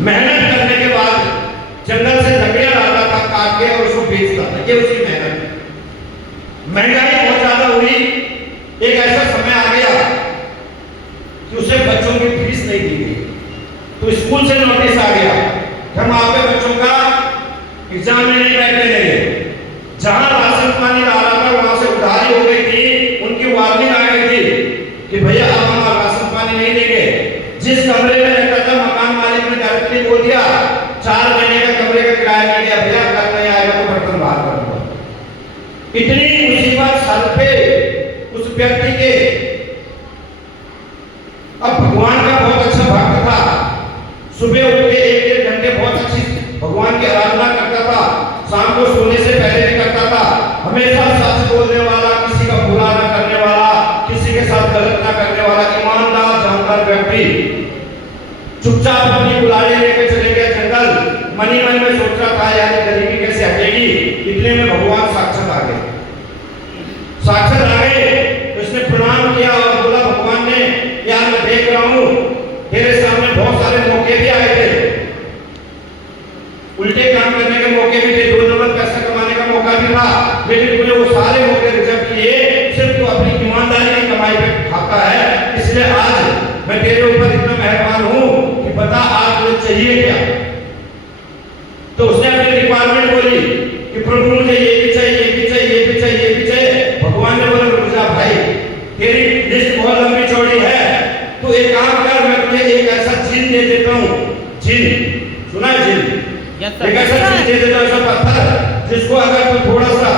मेहनत करने के बाद जंगल से लकड़ियां लाता था, काट के और उसको बेचता था। ये उसकी मेहनत। महंगाई बहुत ज्यादा हुई, एक ऐसा समय आ गया कि उसे बच्चों की फीस नहीं दी गई, तो स्कूल से नोटिस आ गया कि हम आपके बच्चों का एग्जाम में नहीं बैठने देंगे। जहां राशन पानी आ रहा था वहां से उधारी हो गई थी, उनकी वार्निंग आ गई थी कि भैया अब हम राशन पानी नहीं देंगे। जिस कमरे में रहता था मकान मालिक ने डायरेक्टली बोल दिया 4 महीने का कमरे का किराया नहीं दिया, भैया कल नहीं आएगा तो बर्तन बाहर कर दूंगा। इतनी मुसीबत सर पे उस व्यक्ति के। अब भगवान का बहुत अच्छा भक्त था, सुबह उठ के 1-1 घंटे बहुत अच्छी भगवान की आराधना करता था, शाम को सोने से पहले भी करता था, हमेशा सच बोलने वाला, किसी का बुरा ना करने वाला, किसी के साथ गलत ना करने वाला, ईमानदार जानदार व्यक्ति। चुपचाप अपनी कुल्हाड़ी लेके चले गया जंगल। मन ही मन में सोच रहा था यार गरीबी कैसे हटेगी। इतने में भगवान साक्षात आ गए। साक्षात आ गए तो उसने प्रणाम किया और बोला भगवान ने, यार मैं देख रहा हूँ तेरे सामने बहुत सारे मौके भी आए थे, उल्टे काम करने के मौके भी थे, 2 नंबर पैसा कमाने का मौका भी था, लेकिन तूने वो सारे मौके रिजेक्ट किए। सिर्फ तू अपनी ईमानदारी की कमाई पे खाता है, इसलिए आज मैं तेरे ऊपर इतना मेहरबान हूँ कि बता आज मुझे चाहिए क्या। तो उसने अपनी रिक्वायरमेंट बोली कि प्रभु मुझे ये भी चाहिए, ये भी चाहिए, ये भी चाहिए, ये भी चाहिए। भगवान ने बोला रुक जा भाई, तेरी लिस्ट बहुत लंबी चौड़ी है, तू एक काम कर, मैं तुझे एक ऐसा जिन दे देता हूँ। जिन सुना है? जिन एक ऐसा चीज दे देता हूँ, ऐसा पत्थर जिसको अगर तू थोड़ा सा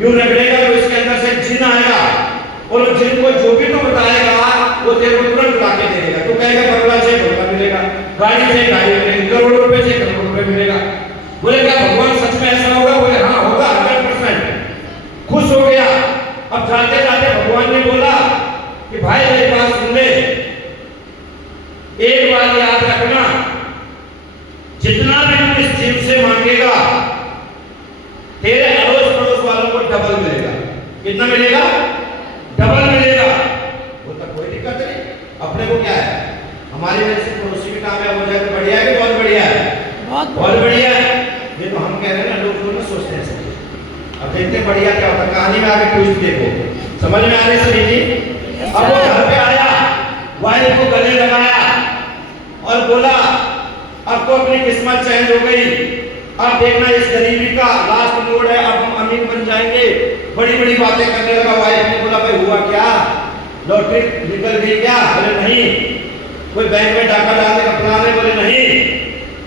यूं रगड़ेगा तो इसके अंदर से जिन आएगा और जिन को जो भी तू बताएगा वो तेरे को तुरंत ला के दे देगा। तू कहेगा बंगला चाहिए बंगला मिलेगा, गाड़ी चाहिए गाड़ी मिलेगी, करोड़ों रुपए चाहिए करोड़ों रुपए मिलेगा। बोले क्या भगवान सच में ऐसा होगा? बोले हाँ होगा 100%। खुश हो गया। अब जाते जाते भगवान ने बोला कि भाई एक बात सुन ले, एक बात याद रखना, जितना भी तू इस जीव से मांगेगा तेरे अड़ोस पड़ोस वालों को डबल मिलेगा। कितना मिलेगा? डबल मिलेगा। वो तो कोई दिक्कत नहीं, अपने को क्या है, हमारी वजह से पड़ोसी भी कामयाब हो जाए तो बढ़िया है कि बहुत बढ़िया है? बहुत बढ़िया है। ये तो हम कह रहे हैं ना, लोग दोनों सोचते हैं सब। अब देखते बढ़िया क्या होता, कहानी में आगे ट्विस्ट देखो, समझ में आ रही सभी जी? अब वो घर पे आया, वाइफ को गले लगाया और बोला अब तो अपनी किस्मत चेंज हो गई, अब देखना इस गरीबी का लास्ट मोड है, अब हम अमीर बन जाएंगे। बड़ी बड़ी बातें करने लगा। वाइफ ने बोला भाई हुआ क्या, लॉटरी निकल गई क्या? बोले नहीं। कोई बैंक में डाका डालने का प्लान है? बोले नहीं।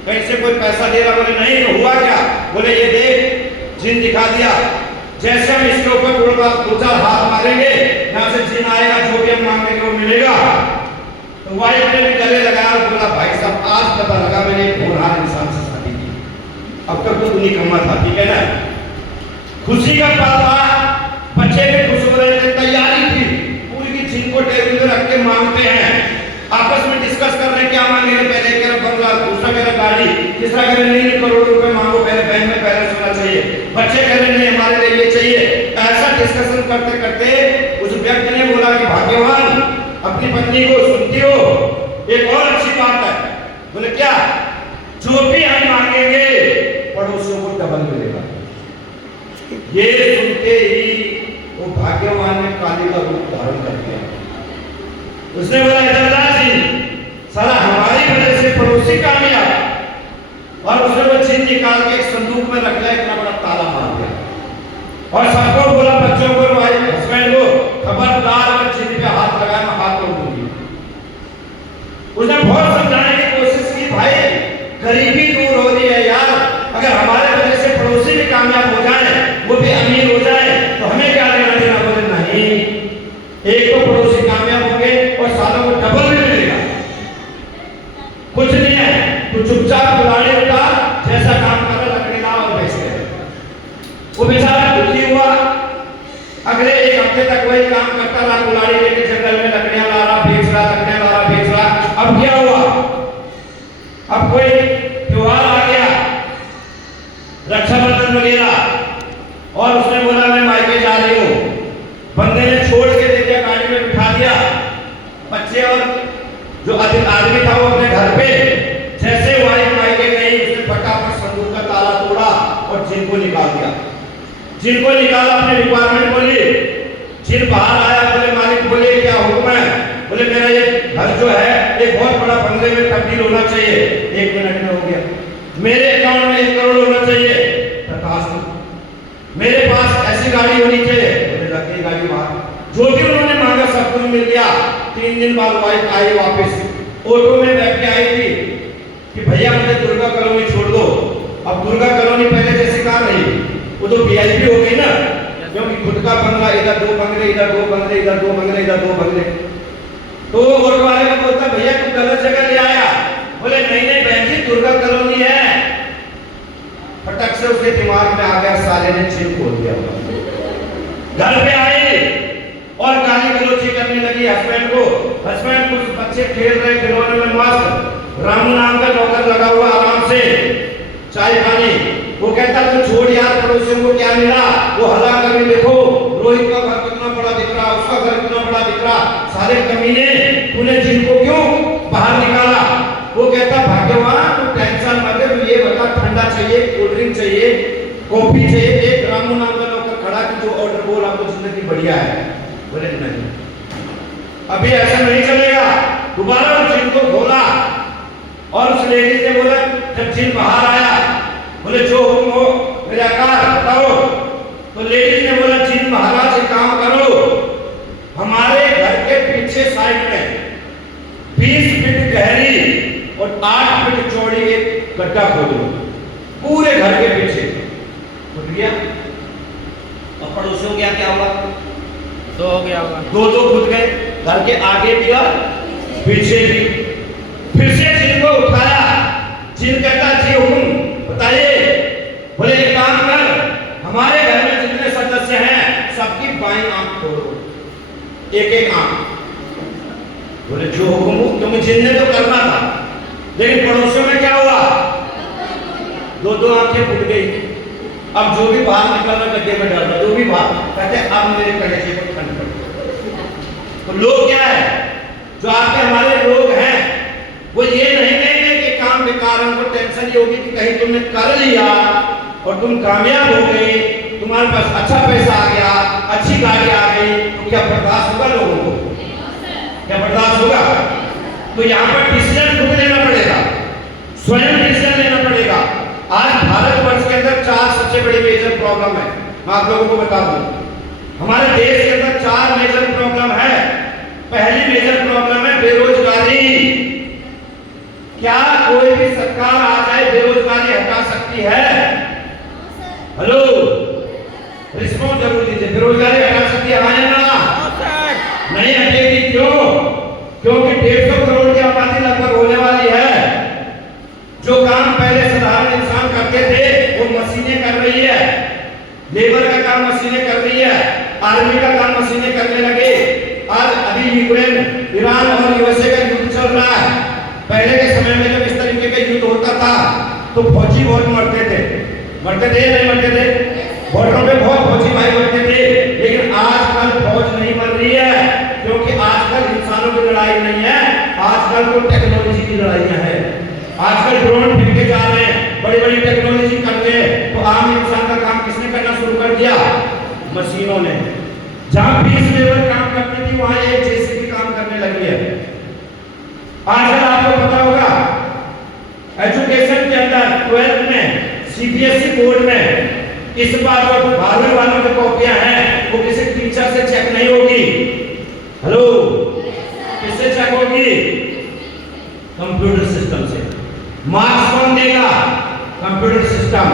कहीं से कोई पैसा दे रहा? बोले नहीं। तो हुआ क्या? बोले ये देख जिन दिखा दिया, जैसे हम इसके ऊपर थोड़ा 2-4 हाथ मारेंगे यहाँ से जिन आएगा, जो भी हम मांगेंगे वो मिलेगा। तो वाइफ ने भी गले लगाया और बोला भाई साहब आज पता लगा मैंने एक होनहार इंसान से शादी की, अब तक तो तू निकम्मा था। ठीक है ना? खुशी का पल था, बच्चे भी खुश हो रहे थे, तैयारी थी पूरी की जिन को टेबल पे रख के मांगते हैं, आपस में डिस्कस कर रहे क्या मांगेंगे। पहले कह रहा बंगला, दूसरा कह रहा गाड़ी, तीसरा कह रहे नहीं करोड़ों रुपए मांगो, पहले बैंक में बैलेंस होना चाहिए। बच्चे कह रहे नहीं हमारे लिए ये चाहिए। ऐसा डिस्कशन करते करते उस व्यक्ति ने बोला कि भाग्यवान अपनी पत्नी को सुनती हो, एक और अच्छी बात है। बोले क्या? जो भी हम मांगेंगे पड़ोसियों को डबल मिलेगा। ये सुनते ही वो भाग्यवान ने काली का रूप धारण कर दिया। उसने बोला जी साला हमारी वजह से पड़ोसी कामयाब, और उसने वो जिन निकाल के एक संदूक में रख लिया, इतना बड़ा ताला मार दिया और सबको बोला, बच्चों को, हस्बैंड को, खबरदार अगर जिन पे हाथ लगाए मैं हाथ तोड़ दूंगी। उसने बहुत समझाने की कोशिश की, भाई गरीबी दूर हो रही है यार, अगर हमारे वजह से पड़ोसी भी कामयाब हो जाए, वो भी अमीर हो जाए तो हमें क्या लेना देना? बोले नहीं, एक तो पड़ोसी कामयाब हो गए और सालों को डबल भी मिलेगा। कुछ नहीं है, तो चुपचाप बुलाने उठा, जैसा काम कर रहा लकड़ी ला और बेच गए। वो बेचारा दुखी हुआ। अगले 1 हफ्ते तक वही काम करता रहा, कुल्हाड़ी लेके जंगल में लकड़ियां ला रहा, बेच रहा, लकड़ियां ला रहा, बेच रहा। अब क्या हुआ? अब कोई त्योहार आ गया, रक्षाबंधन वगैरह, और उसने बोला मैं मायके जा रही हूँ। बंदे ने छोड़ के दे दिया, गाड़ी में बिठा दिया। बच्चे और जो आदमी था वो अपने घर पे, जैसे जिनको निकाला अपने रिक्वायरमेंट बोली, जिन बाहर आया बोले मालिक बोले क्या हुक्म है, बोले मेरा ये घर जो है एक बहुत बड़ा बंगले में तब्दील होना चाहिए, 1 मिनट में हो गया। मेरे अकाउंट में 1 करोड़ होना चाहिए, प्रकाश मेरे पास ऐसी गाड़ी होनी चाहिए, बोले जाके गाड़ी बाहर, जो भी उन्होंने मांगा सब कुछ मिल गया। 3 दिन बाद वाइफ आई वापस, ऑटो में बैठ के आई थी कि भैया मुझे दुर्गा कॉलोनी छोड़ दो। अब दुर्गा कॉलोनी पहले जैसी कहाँ रही, वो तो वीआईपी हो गई ना, क्योंकि खुद का बंगला, इधर 2 बंगले, इधर 2 बंगले, इधर 2 बंगले, इधर 2 बंगले। तो ऑटो वाले को बोलता भैया तुम गलत जगह ले आया, बोले नहीं नहीं बहन जी दुर्गा कॉलोनी है। फटक से उसके दिमाग में आ गया, साले ने चिप खोल दिया। घर पे आई और गाली गलौज करने लगी हस्बैंड को। हस्बैंड कुछ बच्चे खेल रहे खिलौने में मस्त, रामू नाम का नौकर लगा हुआ आराम से चाय पानी। वो कहता तू छोड़ यार, पड़ोसियों को क्या मिला, वो हला करके देखो रोहित का घर कितना बड़ा दिख रहा, उसका घर कितना बड़ा दिख रहा, सारे कमीने तूने जिनको क्यों बाहर निकाला। वो कहता भाग्यवान तू टेंशन मत ले, ये बता ठंडा चाहिए, कोल्ड ड्रिंक चाहिए, कॉफी चाहिए। एक रामू नाम का नौकर खड़ा कि जो ऑर्डर बोल आपको जिंदगी बढ़िया है, बोले नहीं अभी ऐसा नहीं चलेगा। दोबारा उस जिन को खोला और उस लेडीज ने बोला, जब जिन बाहर आया बोले जो हुक्म हो मेरे आकार बताओ। तो लेडीज ने बोला जिन महाराज एक काम करो, हमारे घर के पीछे साइड में 20 फीट गहरी और 8 फीट चौड़ी एक गड्ढा खोदो, पूरे घर के पीछे खुद गया। और पड़ोसियों क्या क्या हुआ, तो हो गया होगा, 2 खुद गए, घर के आगे भी और पीछे भी। फिर से जिन को उठाया, जिन कहता जी हुक्म बताइए। बोले एक काम कर, हमारे घर में जितने सदस्य हैं सबकी बाईं आंख खोलो, एक एक आंख। बोले जो हुक्म हो, क्योंकि जिन ने तो करना था, लेकिन पड़ोसियों में क्या हुआ, 2 आंखें फूट गई। अब जो भी बाहर निकल रहा गड्ढे में डाल, जो भी बाहर कहते अब मेरे कलेजे को ठंड पड़। तो लोग क्या है, जो आपके हमारे लोग हैं, वो ये नहीं कहेंगे कि काम बेकार, उनको टेंशन ये होगी कि कहीं तुमने कर लिया और तुम कामयाब हो गए, तुम्हारे पास अच्छा पैसा आ गया, अच्छी गाड़ी आ गई, तो क्या बर्दाश्त होगा लोगों को, क्या बर्दाश्त होगा। तो यहाँ पर डिसीजन खुद लेना पड़ेगा, स्वयं डिसीजन लेना पड़ेगा। आज भारतवर्ष के अंदर 4 सबसे बड़ी मेजर प्रॉब्लम है, मैं आप लोगों को बता दूं। हमारे देश के अंदर 4 मेजर प्रॉब्लम है। पहली मेजर प्रॉब्लम है बेरोजगारी। क्या कोई भी सरकार आ जाए बेरोजगारी हटा सकती है? हेलो, रिस्पॉन्स जरूर दीजिए। बेरोजगारी हटा सकती है हाँ या ना? नहीं हटेगी। क्यों? क्योंकि 150 करोड़ की आबादी लगभग होने वाली है। जो काम पहले साधारण इंसान करते थे वो मशीनें कर रही है, लेबर का काम मशीनें कर रही है, आर्मी का काम मशीनें करने लगे। आज अभी यूक्रेन, ईरान और यूएसए का युद्ध चल रहा है। पहले के समय में जब इस तरीके का युद्ध होता था तो फौजी बहुत मरते थे या नहीं मरते थे? बॉर्डरों पे बहुत फौजी भाई मरते थे। लेकिन आजकल फौज नहीं मर रही है, क्योंकि आजकल इंसानों की लड़ाई नहीं है, आजकल तो टेक्नोलॉजी की लड़ाइयां हैं। आजकल ड्रोन फेंके जा रहे हैं, बड़ी बड़ी टेक्नोलॉजी करते हैं। तो आम इंसान का काम किसने करना शुरू कर दिया? मशीनों ने। जहां 20 लेबर काम करती थी वहां एक जेसीबी काम करने लगी है। आजकल आपको पता होगा एजुकेशन के अंदर 12th में सीबीएसई बोर्ड में इस बार जो 12वीं वालों की कॉपियां हैं वो किसी टीचर से चेक नहीं होगी। हेलो, किससे चेक होगी? कंप्यूटर सिस्टम से। मार्क्स कौन देगा? Computer system.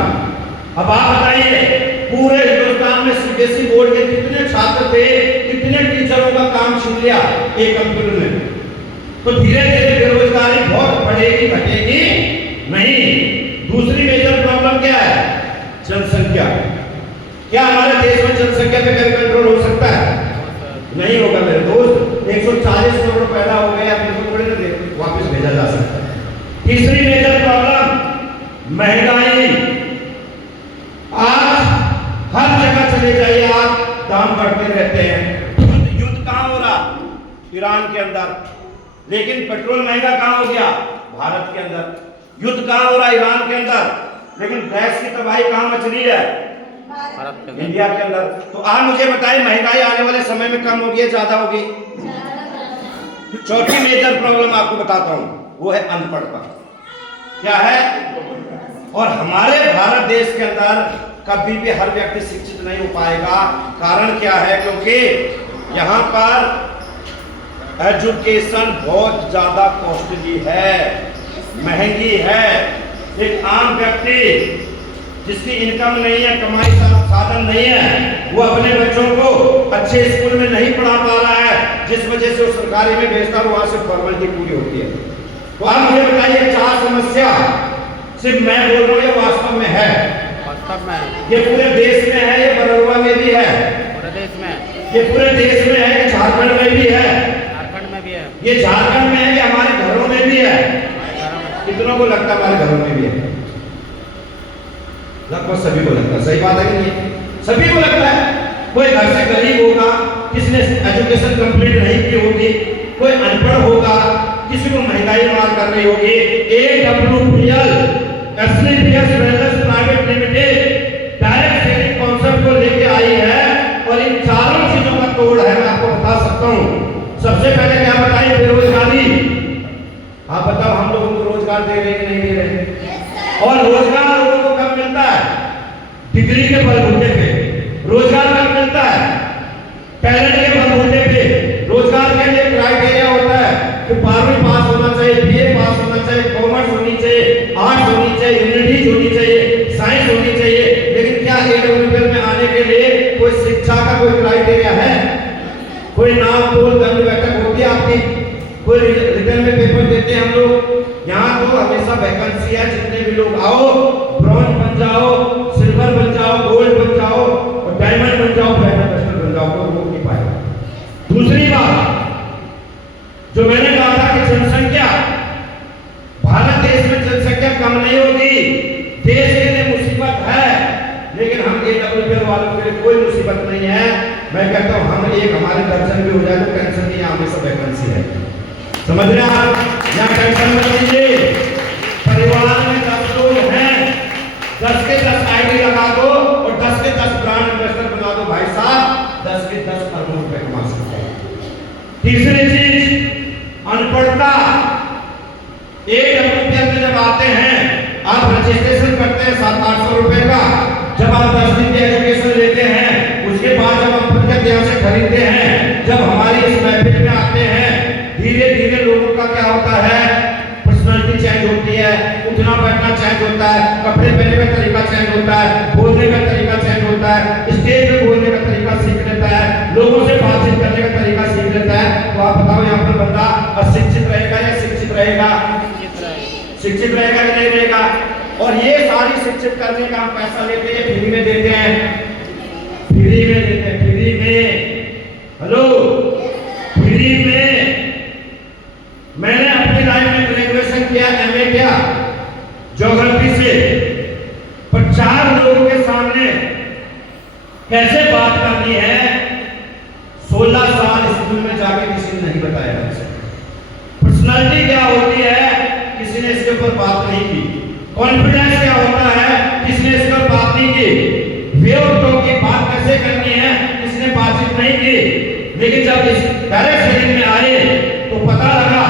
अब आप बताइए पूरे हिंदुस्तान में सीबीएसई बोर्ड के कितने छात्र थे, कितने टीचरों का काम छीन लिया एक कंप्यूटर ने। तो धीरे धीरे बेरोजगारी बहुत बढ़ेगी, घटेगी नहीं। दूसरी मेजर प्रॉब्लम क्या है? जनसंख्या। क्या हमारे देश में जनसंख्या पे कभी कंट्रोल हो सकता है? नहीं होगा मेरे दोस्त। 140 करोड़ पैदा हो गए, आप इसको थोड़ी ना वापस भेजा जा सकता है। तीसरी मेजर प्रॉब्लम महंगाई। आज हर जगह चले जाइए आप, दाम बढ़ते रहते हैं। युद्ध कहां हो रहा? ईरान के अंदर। लेकिन पेट्रोल महंगा कहां हो गया? भारत के अंदर। युद्ध कहां हो रहा? ईरान के अंदर। लेकिन गैस की तबाही कहां मच रही है? भारत के अंदर। इंडिया के अंदर। तो आप मुझे बताइए महंगाई आने वाले समय में कम होगी या ज्यादा होगी? चौथी मेजर प्रॉब्लम आपको बताता हूं, वो है अनपढ़ता। क्या है? और हमारे भारत देश के अंदर कभी भी हर व्यक्ति शिक्षित नहीं हो पाएगा। कारण क्या है? क्योंकि यहाँ पर एजुकेशन बहुत ज्यादा कॉस्टली है, महंगी है। एक आम व्यक्ति जिसकी इनकम नहीं है, कमाई साधन नहीं है, वो अपने बच्चों को अच्छे स्कूल में नहीं पढ़ा पा रहा है, जिस वजह से वो सरकारी में भेजता है, वहां से फॉर्मेलिटी पूरी होती है। तो आप मुझे बताइए, चार समस्या सिर्फ मैं बोल रहा हूँ या वास्तव में है? वास्तव में ये पूरे देश में है, ये बरौवा में भी है, पूरे देश में, ये पूरे देश में है, ये झारखंड में भी है, झारखंड में भी है, ये झारखंड में है, ये हमारे घरों में भी है। कितनों को लगता है हमारे घरों में भी है? लगभग सभी को लगता है। सही बात है कि नहीं? सभी को लगता है। कोई घर से गरीब होगा, किसी ने एजुकेशन कंप्लीट नहीं की होगी, कोई अनपढ़ होगा, किसी को महंगाई मार कर रही होगी। AWPL Asclepius wellness private limited direct selling concept को लेके आई है और इन चारों चीजों का तोड़ है, मैं आपको बता सकता हूँ। सबसे पहले क्या बताइए? बेरोजगारी। आप बताओ, हम लोगों को रोजगार दे रहे हैं कि नहीं दे रहे हैं? और रोजगार लोगों को कब मिलता है? डिग्री के बलबूते पे। रोजगार कब मिलता है? टैलेंट के बलबूते पे। रोजगार के लिए क्राइटेरिया होता है कि 12वीं पास होना चाहिए, BA पास होना चाहिए, कॉमर्स होनी चाहिए, आर्ट्स होनी चाहिए, ह्यूमैनिटीज होनी चाहिए, साइंस होनी चाहिए। लेकिन क्या AWPL में आने के लिए कोई शिक्षा का कोई क्राइटेरिया है? कोई नाम तोल दंड बैठक होती है आपकी? कोई रिटर्न में पेपर देते हैं हम लोग? यहाँ तो हमेशा वैकेंसी है, जितने भी लोग आओ, ब्रॉन्ज बन जाओ, सिल्वर बन जाओ, गोल्ड बन जाओ और डायमंड बन जाओ, प्लैटिनम बन जाओ, कोई रोक नहीं पाएगा। दूसरी बात जो मैंने कहा था कि जनसंख्या, भारत देश में जनसंख्या कम नहीं होगी, देश के लिए मुसीबत है, लेकिन हम AWPL वालों के लिए कोई मुसीबत नहीं है। मैं कहता हूँ हम एक हमारे दर्जन भी हो जाए तो टेंशन नहीं, हमेशा वैकेंसी है। समझ रहे हैं आप? यहाँ टेंशन मत लीजिए। परिवार में 10 लोग हैं, 10 के 10 ID लगा दो और 10 के 10 ब्रांड इन्वेस्टर बना दो, भाई साहब 10 के 10 करोड़ रुपए कमा सकते हैं। तीसरी चीज अनपढ़ता। AWPL में जब आते हैं, आप रजिस्ट्रेशन करते हैं 700-800 रुपए का, जब आप 10 दिन की एजुकेशन लेते हैं, उसके बाद जब आप पुस्तक यहाँ से खरीदते हैं, जब हमारी इस महफिल में आते हैं, धीरे धीरे लोगों का क्या होता है? पर्सनालिटी चेंज होती है, उठना बैठना चेंज होता है, कपड़े पहनने का तरीका चेंज होता है, बोलने का तरीका चेंज होता है, स्टेज पे बोलने का तरीका सीख लेता है, लोगों से बातचीत करने का तरीका सीख लेता है। तो आप बताओ, यहाँ पर बंदा अशिक्षित रहेगा या शिक्षित रहेगा? शिक्षित रहेगा कि नहीं रहेगा? और ये सारी शिक्षित करने का हम पैसा लेते हैं, फ्री में देते हैं, फ्री में देते हैं, फ्री में। हेलो, फ्री में। मैंने अपनी लाइफ में ग्रेजुएशन किया, MA किया ज्योग्राफी से, पर 4 लोगों के सामने कैसे बात करनी है 16 साल स्कूल में जाके किसी ने नहीं बताया मुझे। पर्सनालिटी क्या होती है, किसी ने इसके ऊपर बात नहीं की। कॉन्फिडेंस क्या होता है, किसी ने इसके ऊपर बात नहीं की। वे ऑफ की बात कैसे करनी है, किसी ने बातचीत नहीं की। लेकिन जब इस डायरेक्ट सेलिंग में आए तो पता लगा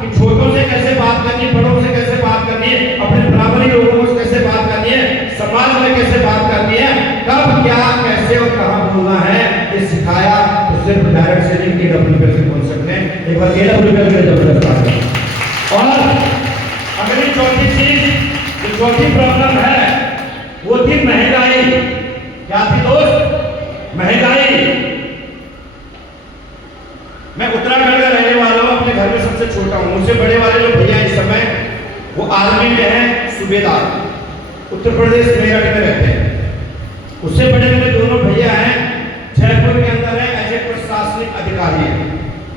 कि छोटों से कैसे बात करनी है, बड़ों से कैसे बात करनी है, अपने बराबरी लोगों से कैसे बात करनी है, समाज में कैसे बात करनी है, कब क्या कैसे और कहां बोलना है, ये सिखाया। तो सिर्फ डायरेक्ट सेलिंग के AWPL के कॉन्सेप्ट में एक बार AWPL के जबरदस्त बात है। और अगली चौथी चीज, जो चौथी प्रॉब्लम है, वो थी महंगाई। क्या थी दोस्त? महंगाई। मैं उत्तराखंड का रहने वाला हूँ, अपने घर में सबसे छोटा हूँ। मुझसे बड़े वाले जो भैया इस समय वो आर्मी में हैं, सूबेदार, उत्तर प्रदेश मेरठ में रहते हैं। उससे बड़े मेरे दोनों भैया हैं, जयपुर के अंदर है, एज ए प्रशासनिक अधिकारी है,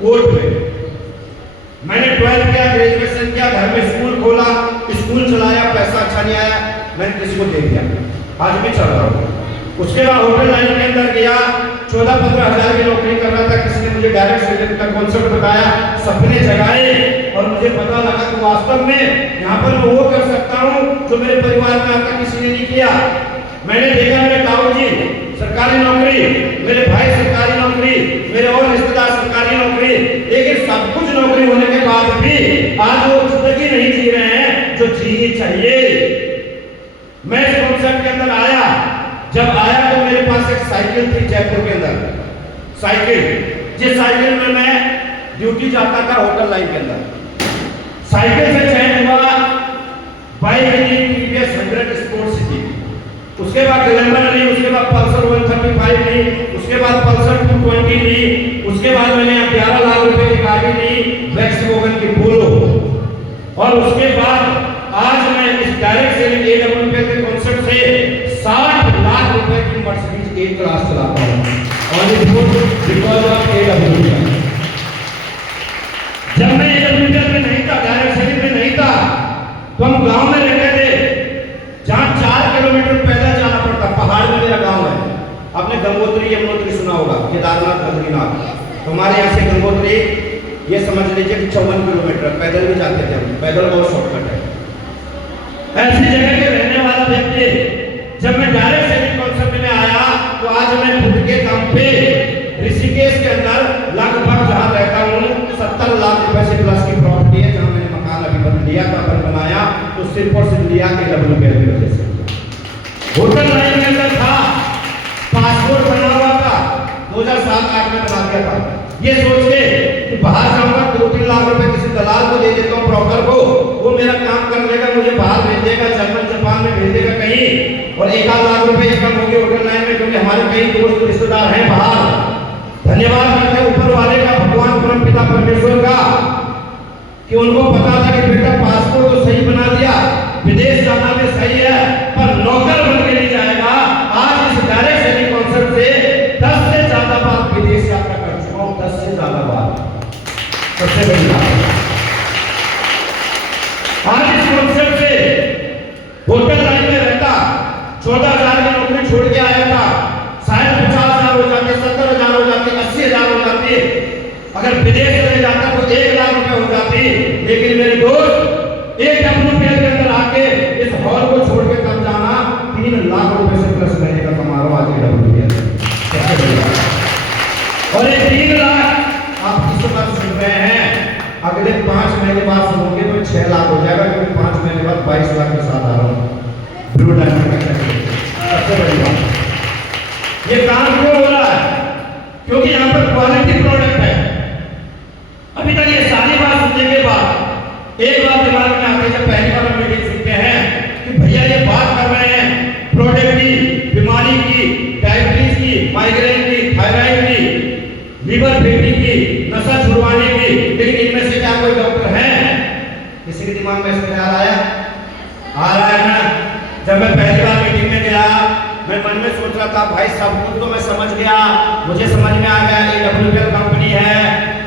कोर्ट में। मैंने 12 किया, ग्रेजुएशन किया, घर में स्कूल खोला, स्कूल चलाया, पैसा अच्छा नहीं आया, मैंने किसी को दे दिया, आज भी चल रहा हूँ। उसके बाद होटल लाइन के अंदर गया, 14-15 हजार की नौकरी कर रहा था। किसी ने मुझे डायरेक्ट सेलिंग का कॉन्सेप्ट बताया, सपने जगाए और मुझे पता लगा कि वास्तव में यहाँ पर मैं वो कर सकता हूँ जो मेरे परिवार में आता किसी ने नहीं किया। मैंने देखा मेरे ताऊ जी सरकारी नौकरी, मेरे भाई सरकारी नौकरी, मेरे और रिश्तेदार सरकारी नौकरी, लेकिन सब कुछ नौकरी होने के बाद भी आज वो जिंदगी नहीं जी रहे हैं जो जीनी चाहिए। मैं इस कॉन्सेप्ट के अंदर आया, जब आया तो मेरे पास एक साइकिल थी जयपुर के अंदर, साइकिल, जिस साइकिल में मैं ड्यूटी जाता था होटल लाइन के अंदर। साइकिल से चयन हुआ बाइक ली टीवीएस 100 स्पोर्ट्स थी, उसके बाद ग्लैमर ली, उसके बाद पल्सर 135 ली, उसके बाद पल्सर 220 ली, उसके बाद मैंने 11 लाख रुपए की गाड़ी ली वैक्सवैगन की पोलो, और उसके बाद आज मैं इस डायरेक्ट सेलिंग AWP के कॉन्सेप्ट से 60 लाख रुपए की मर्सिडीज ए क्लास चलाता हूं, और बिकॉज ऑफ AWP। जब मैं AWP में नहीं था, डायरेक्ट सेलिंग में नहीं था, तो हम गांव में रहते थे जहां 4 किलोमीटर पैदल जाना पड़ता। पहाड़ में मेरा गांव है, आपने गंगोत्री यमुनोत्री सुना होगा, केदारनाथ बद्रीनाथ, तो हमारे यहाँ से गंगोत्री ये समझ लीजिए कि 54 किलोमीटर पैदल भी जाते थे हम, पैदल बहुत शॉर्टकट है। ऐसी जगह के रहने वाला व्यक्ति जब मैं डायरेक्ट सेलिंग कॉन्सेप्ट में आया तो आज मैं खुद के काम पे ऋषिकेश के अंदर लगभग जहां रहता हूँ 70 लाख रुपए से प्लस की प्रॉपर्टी है, जहां मैंने मकान अभी बन लिया था, बनाया तो सिर्फ और सिर्फ लिया के AWP की वजह से। होटल लाइन के अंदर था, पासपोर्ट बना हुआ था, 2007-8 में बना दिया था, ये सोच के कि बाहर जाऊंगा 2-3 लाख रुपए किसी दलाल को दे देता हूँ, ब्रोकर को, वो मेरा काम कर लेगा, मुझे बाहर भेज देगा, जर्मन जापान में भेज देगा कहीं, और 1-8 लाख रुपए इनकम होगी होटल लाइन में, क्योंकि हमारे कई दोस्त रिश्तेदार हैं बाहर। धन्यवाद करते हैं ऊपर वाले का, भगवान परम पिता परमेश्वर का, कि उनको पता था कि बेटा पासपोर्ट तो सही बना दिया, विदेश जाना भी सही है, पर नौकर बन के नहीं जाएगा। आज इस डायरेक्ट सेलिंग कॉन्सेप्ट से 10 से ज्यादा बार विदेश यात्रा कर चुका हूं, 10 से ज्यादा बार, सबसे बड़ी बात। आज इस कॉन्सेप्ट से होटल लाइन में रहता 14,000 की नौकरी छोड़ के आया था, शायद 50,000 हो जाते, 70,000 हो जाते, 80,000 हो जाते, अगर विदेश चले जाता तो 1 लाख रुपए हो जाती, लेकिन मेरे दोस्त AWP के अंदर आके इस हॉल को छोड़ के तब जाना 3 लाख रुपए से प्लस महीने का कमा रहा हूं आज AWP। और ये 3 लाख आप इस बार सुन रहे हैं, अगले 5 महीने बाद सुनोगे तो 6 लाख हो जाएगा, क्योंकि 5 महीने बाद 22 लाख के साथ आ रहा हूं ब्लू डायमंड का। सबसे बड़ी बात, ये काम क्यों हो रहा है? क्योंकि यहाँ पर क्वालिटी प्रोडक्ट है। अभी तक ये सारी बात सुनने के बाद एक बात दिमाग में आती है, जब पहली बार हम मीटिंग सुनते हैं कि भैया ये बात कर रहे हैं प्रोडक्ट की, बीमारी की, डायबिटीज की, माइग्रेन की, थायराइड की, लीवर फैटी की, नशा छुड़वाने की, लेकिन इनमें से क्या कोई डॉक्टर है? किसी के दिमाग में इसमें आ रहा है ना? जब मैं पहली बार मीटिंग में गया, मैं मन में सोच रहा था भाई सब कुछ तो मैं समझ गया, मुझे समझ में आ गया AWP कंपनी है,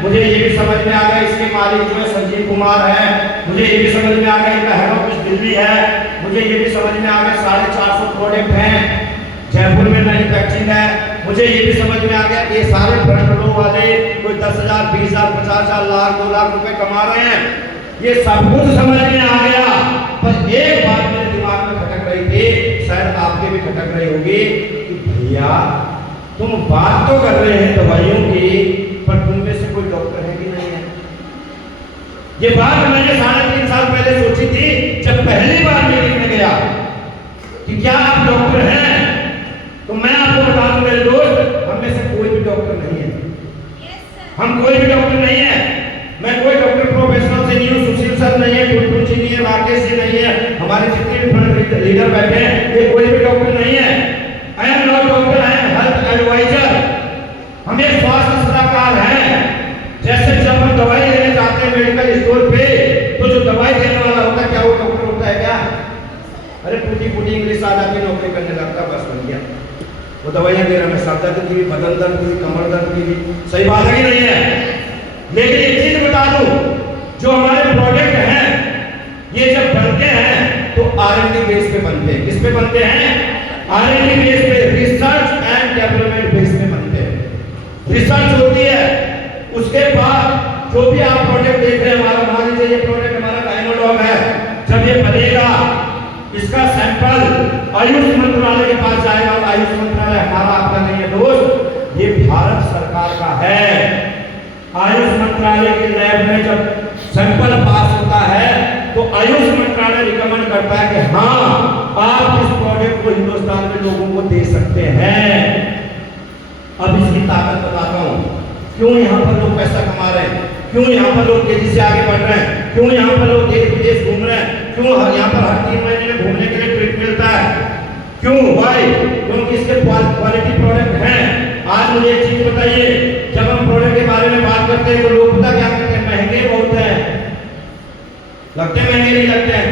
मुझे ये भी समझ में आ गया इसके मालिक जो है संजीव कुमार है, मुझे ये भी समझ में आ गया इनका हेड ऑफिस दिल्ली है, मुझे ये भी समझ में आ गया 450 प्रोडक्ट हैं जयपुर में मैन्युफैक्चरिंग है, मुझे ये भी समझ में आ गया कि ये सारे फ्रंट रो वाले कोई 10,000, 20,000, 50,000, लाख 2 लाख रुपए कमा रहे हैं, ये सब कुछ समझ में आ गया। पर एक बात मेरे दिमाग में खटक रही थी, शायद आपके भी खटक रही होगी, कि भैया तुम बात तो कर रहे हैं दवाइयों की, पर तुम में से कोई डॉक्टर है कि नहीं है? ये बात मैंने 3.5 साल पहले सोची थी, जब पहली बार मीटिंग में गया कि क्या आप डॉक्टर हैं? तो मैं आपको बता दूं मेरे दोस्त, हम में से कोई भी डॉक्टर नहीं है। हम कोई भी डॉक्टर नहीं है। मैं कोई डॉक्टर प्रोफेशनल से नहीं हूँ, सुशील सर नहीं है, टुटू जी नहीं है, राकेश जी नहीं है, हमारे जितने भी फ्रंट लीडर बैठे हैं, ये कोई भी डॉक्टर नहीं है। I am not doctor, I am health advisor. हम एक स्वास्थ्य सलाहकार हैं। जैसे जब हम दवाई लेने जाते हैं मेडिकल स्टोर पे, तो जो दवाई देने वाला होता है, क्या वो डॉक्टर होता है क्या? अरे टूटी फूटी इंग्लिश आ जाती, नौकरी करने लगता, बस बन गया। वो दवाइयाँ दे रहा है, सर दर्द की भी, बदन दर्द की भी, कमर दर्द की भी, सही बात है कि नहीं है? लेकिन एक चीज बता दूं, जो हमारे प्रोडक्ट हैं ये जब बनते हैं तो R&D बेस पे बनते हैं। किस पे बनते हैं? R&D बेस पे, रिसर्च एंड डेवलपमेंट बेस पे बनते हैं। रिसर्च होती है, उसके बाद जो भी आप प्रोडक्ट देख रहे हैं, हमारा मान लीजिए ये प्रोडक्ट हमारा डायनोडॉग है, जब ये बनेगा इसका सैंपल आयुष मंत्रालय के पास जाएगा और आयुष मंत्रालय हमारा आपका नहीं है दोस्त, ये भारत सरकार का है। आयुष मंत्रालय के लैब में जब सैंपल पास होता है तो आयुष मंत्रालय रिकमेंड करता है कि हाँ आप इस प्रोडक्ट को हिंदुस्तान में लोगों को दे सकते हैं। अब इसकी ताकत बताता हूँ, क्यों यहाँ पर लोग पैसा कमा रहे हैं, क्यों यहाँ पर लोग तेजी से आगे बढ़ रहे हैं, क्यों यहाँ पर लोग देश विदेश घूम रहे हैं, क्यों यहाँ पर हर 3 महीने में घूमने के लिए ट्रिप मिलता है, क्यों भाई? क्योंकि इसके क्वालिटी प्रोडक्ट हैं। आज मुझे एक चीज बताइए, जब हम प्रोडक्ट के बारे में बात करते हैं तो लोग पता क्या कहते हैं, महंगे बहुत हैं। लगते महंगे नहीं लगते हैं,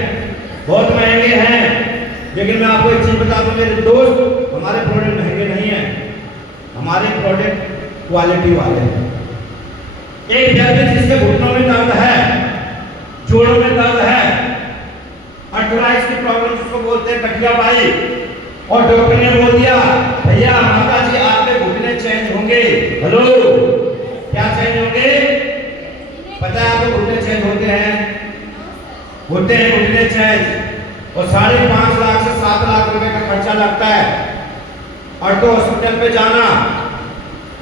बहुत महंगे हैं। लेकिन मैं आपको एक चीज बता दूं मेरे दोस्त, हमारे प्रोडक्ट महंगे नहीं हैं, हमारे प्रोडक्ट क्वालिटी वाले हैं। एक व्यक्ति जिसके घुटनों में दर्द है, जोड़ों में दर्द है, अर्थराइटिस की प्रॉब्लम जिसको बोलते हैं गठिया भाई, और डॉक्टर ने बोल दिया भैया माता जी आपके घुटने चेंज होंगे। हेलो, क्या चेंज होंगे? पता है आपको घुटने चेंज होते हैं घुटने चेंज, और 5.5 लाख से 7 लाख रुपए का खर्चा लगता है। और तो हॉस्पिटल पे जाना,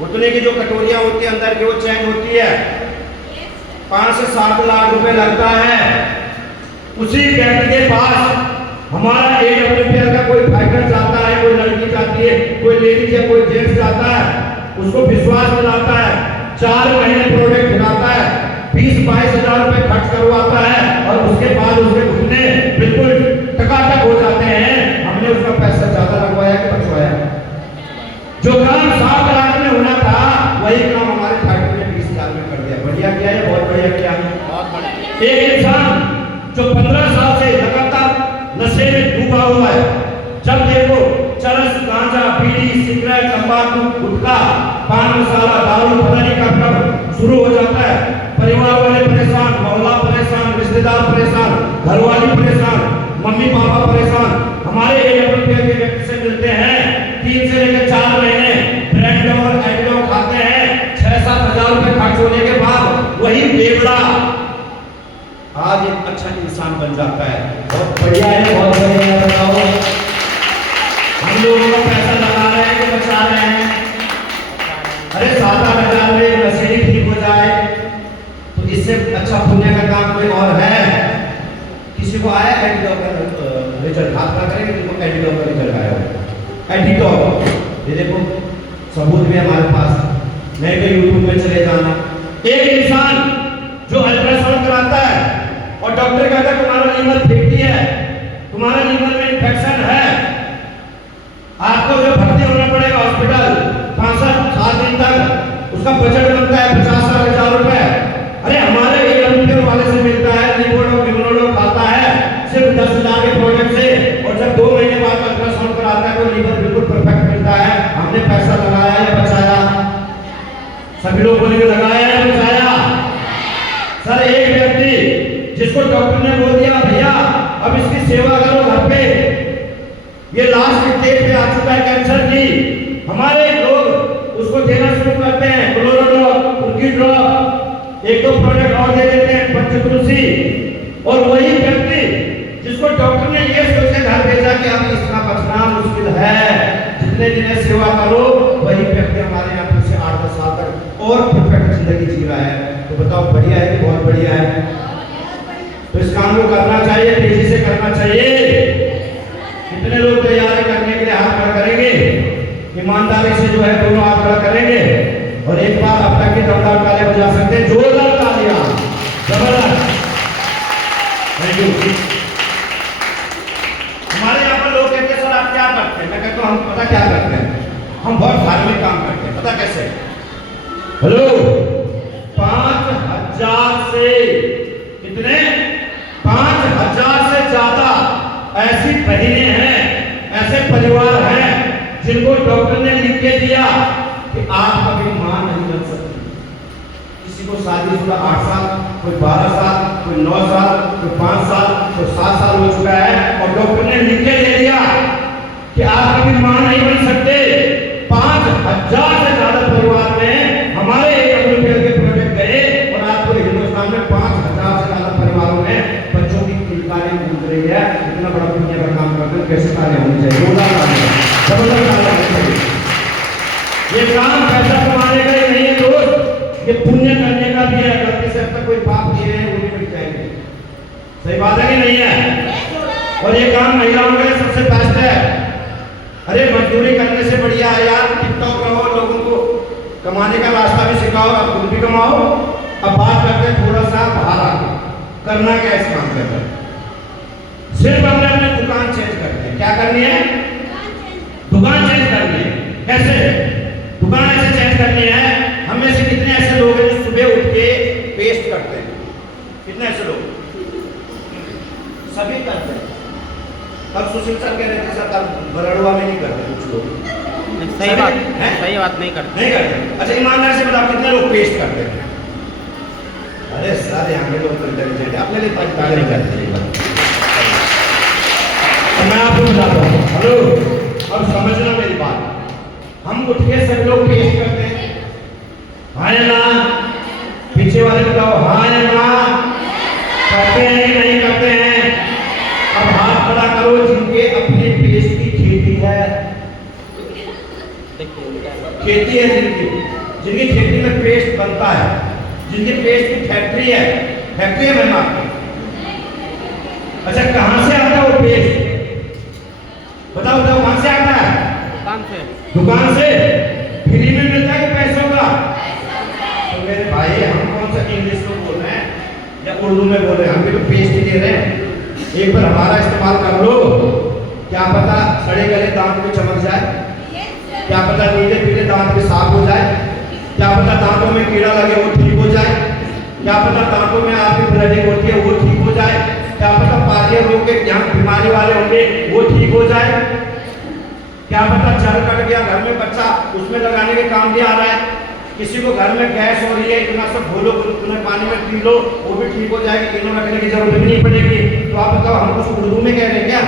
घुटने की जो कटोरियां होती है अंदर की वो चेंज होती है, 5 से 7 लाख रुपए लगता है। उसी व्यक्ति के पास हमारा AWPL का कोई फाइटर जाता है, कोई लड़की जाती है, कोई लेडीज या कोई जेंट्स जाता है, उसको विश्वास दिलाता है, 4 महीने प्रोडक्ट खिलाता है, 20-22 हजार रुपए खर्च करवाता है, और उसके बाद उसके घुटने बिल्कुल टकाटक हो जाते हैं। हमने उसका पैसा ज्यादा लगवाया कि बचवाया? जो काम 7 लाख में होना था वही काम हमारे फाइटर ने 20 हजार में कर दिया। बढ़िया किया है, बहुत बढ़िया किया। बहुत बढ़िया। एक इंसान जो 15 साल से लगातार नशे में डूबा हुआ है, जब देखो चरस, गांजा, बीड़ी, सिगरेट, तंबाकू, गुटखा, पान मसाला, दारू, पता नहीं कब कब शुरू हो जाता है, परिवार वाले परेशान, मोहल्ला परेशान, रिश्तेदार परेशान, घरवाली परेशान, मम्मी पापा परेशान। हमारे AWPL के व्यक्ति से मिलते हैं, 3 से लेकर 4 महीने ब्रेड और एडिडो खाते हैं, 6-7 हजार रुपए खर्च होने के बाद वही बेवड़ा आज एक अच्छा इंसान बन जाता है। बहुत बढ़िया है, बहुत बढ़िया है। बताओ हम लोगों का पैसा लगा रहे हैं कि बचा रहे हैं? अरे 7-8 हजार में नशेड़ी ठीक हो जाए तो इससे अच्छा पुण्य का काम कोई और है? किसी को आया एडिडो का रिजल्ट? हाथ ना करेंगे जिनको एडिडो का रिजल्ट आया हो। एडिडो ये देखो सबूत भी हमारे पास, नहीं तो यूट्यूब में चले जाना। एक इंसान जो अल्ट्रासाउंड कराता है और डॉक्टर कहता है तुम्हारा लीवर फैटी है, तुम्हारा लीवर में इन्फेक्शन है, आपको जो भर्ती होना पड़ेगा हॉस्पिटल 5-7 दिन तक, उसका बजट बनता है 50-60 हजार रुपए। अरे हमारे AWPL वाले से मिलता है, लिपोडो विमोडो खाता है सिर्फ 10 हजार के प्रोडक्ट से, और जब 2 महीने बाद अल्ट्रासाउंड कराता है तो लीवर बिल्कुल परफेक्ट मिलता है। हमने पैसा लगाया या बचाया? सभी लोग बोलेंगे लगाया या बचाया? सर एक व्यक्ति जिसको डॉक्टर ने बोल दिया भैया अब इसकी सेवा करो घर पे, ये लास्ट स्टेज पे आ चुका है कैंसर की, हमारे लोग उसको देना शुरू करते हैं क्लोरोड्रॉप, उनकी ड्रॉप, 1-2 प्रोडक्ट और दे देते हैं पंचक्रोशी। और वही व्यक्ति जिसको डॉक्टर ने ये सोच के घर भेजा कि अब इसका बचना मुश्किल है, जितने दिन सेवा करो, वही व्यक्ति हमारे यहाँ से 8-10 साल तक और परफेक्ट जिंदगी जी रहा है। तो बताओ बढ़िया है कि बहुत बढ़िया है? तो इस काम को करना चाहिए, तेजी से करना चाहिए। कितने लोग तैयारी करने के लिए हाथ खड़ा करेंगे? ईमानदारी से जो है दोनों हाथ खड़ा करेंगे और एक बार अब तक की दमदार तालियां बजा सकते हैं, जोरदार तालियां, जबरदस्त। Thank you. हमारे यहाँ पर लोग कहते हैं सर आप क्या करते हैं? मैं कहता हूँ हम पता क्या करते हैं, हम बहुत धार्मिक काम करते हैं। पता कैसे? हेलो, 5,000 से कितने 5,000 से ज्यादा ऐसी बहनें हैं, ऐसे परिवार हैं जिनको डॉक्टर ने लिख के दिया कि आप कभी मां नहीं बन सकती। किसी को शादीशुदा 8 साल, कोई 12 साल, कोई 9 साल, कोई 5 साल, कोई 7 साल हो चुका है और डॉक्टर ने लिख के दे दिया कि आप कभी मां नहीं बन सकते। 5,000 से ज्यादा परिवार में हमारे AWPL के प्रोजेक्ट गए और आज पूरे हिंदुस्तान में 5,000 से ज्यादा परिवारों में बच्चों की किलकारी गूंज रही है। इतना बड़ा पुण्य का काम करते तो कैसे ताले होने चाहिए, जोरदार ताले, जबरदस्त ताले होने चाहिए। ये काम पैसा कमाने का ही नहीं है दोस्त, ये पुण्य करने का भी है। गलती से अब तक कोई पाप किए हैं वो भी मिट जाएंगे। सही बात है कि नहीं है? और ये काम महिलाओं के लिए सबसे बेस्ट है। अरे मजदूरी करने से बढ़िया है यार, टिकटॉक रहो, लोगों को कमाने का रास्ता भी सिखाओ, अब खुद भी कमाओ। अब बात करते हैं थोड़ा सा बाहर आके करना क्या इस काम के अंदर। सिर्फ हमने अपनी दुकान चेंज करनी है। क्या करनी है? दुकान चेंज करनी है। कैसे दुकान ऐसे चेंज करनी है? हम में से कितने ऐसे लोग हैं जो सुबह उठ के पेस्ट करते हैं? कितने ऐसे लोग? सभी करते हैं। अब सुशील सर कह रहे थे सर बरड़ुआ में नहीं करते कुछ लोग। सही बात है, सही बात नहीं करते। नहीं करते। अच्छा ईमानदारी से बताओ कितने लोग पेस्ट करते हैं? अरे सर यहाँ के लोग इंटेलिजेंट है, अपने लिए ताले नहीं करते। मैं आपको बताता हूँ, हेलो अब समझना मेरी बात। हम उठ के सब लोग पेस्ट करते हैं, हाँ या ना? पीछे वाले बताओ हाँ या ना? करते हैं कि नहीं करते हैं? अब हाथ खड़ा करो जिनके अपने पेस्ट की खेती है। खेती है जिनकी खेती में पेस्ट बनता है, जिनकी पेस्ट की फैक्ट्री है। फैक्ट्री है मैम आपकी? अच्छा कहाँ से आता है वो पेस्ट? बताओ बताओ कहाँ से आता है? दुकान से। दुकान से? फ्री में मिलता है कि पैसों का? तो मेरे भाई हम कौन सा इंग्लिश में बोल रहे हैं या उर्दू में बोल रहे हैं? हम भी तो पेस्ट ही दे रहे हैं। एक बार हमारा इस्तेमाल कर लो, क्या पता सड़े गले दांत में चमक जाए, क्या पता नीले पीले दांत में साफ हो जाए, क्या पता दांतों में कीड़ा लगे वो ठीक हो जाए, क्या पता दांतों में आपकी ब्लीडिंग होती है वो ठीक हो जाए, क्या पता पालिया रोग के यहाँ बीमारी वाले होंगे वो ठीक हो जाए, क्या पता जल कट गया घर में बच्चा उसमें लगाने के काम भी आ रहा है, किसी को घर में गैस हो रही है इतना सब घोलो तुम्हें पानी में पी लो वो भी ठीक हो जाएगी, तीनों रखने की जरूरत भी नहीं पड़ेगी। तो आप बताओ हम कुछ उर्दू में कह रहे हैं क्या?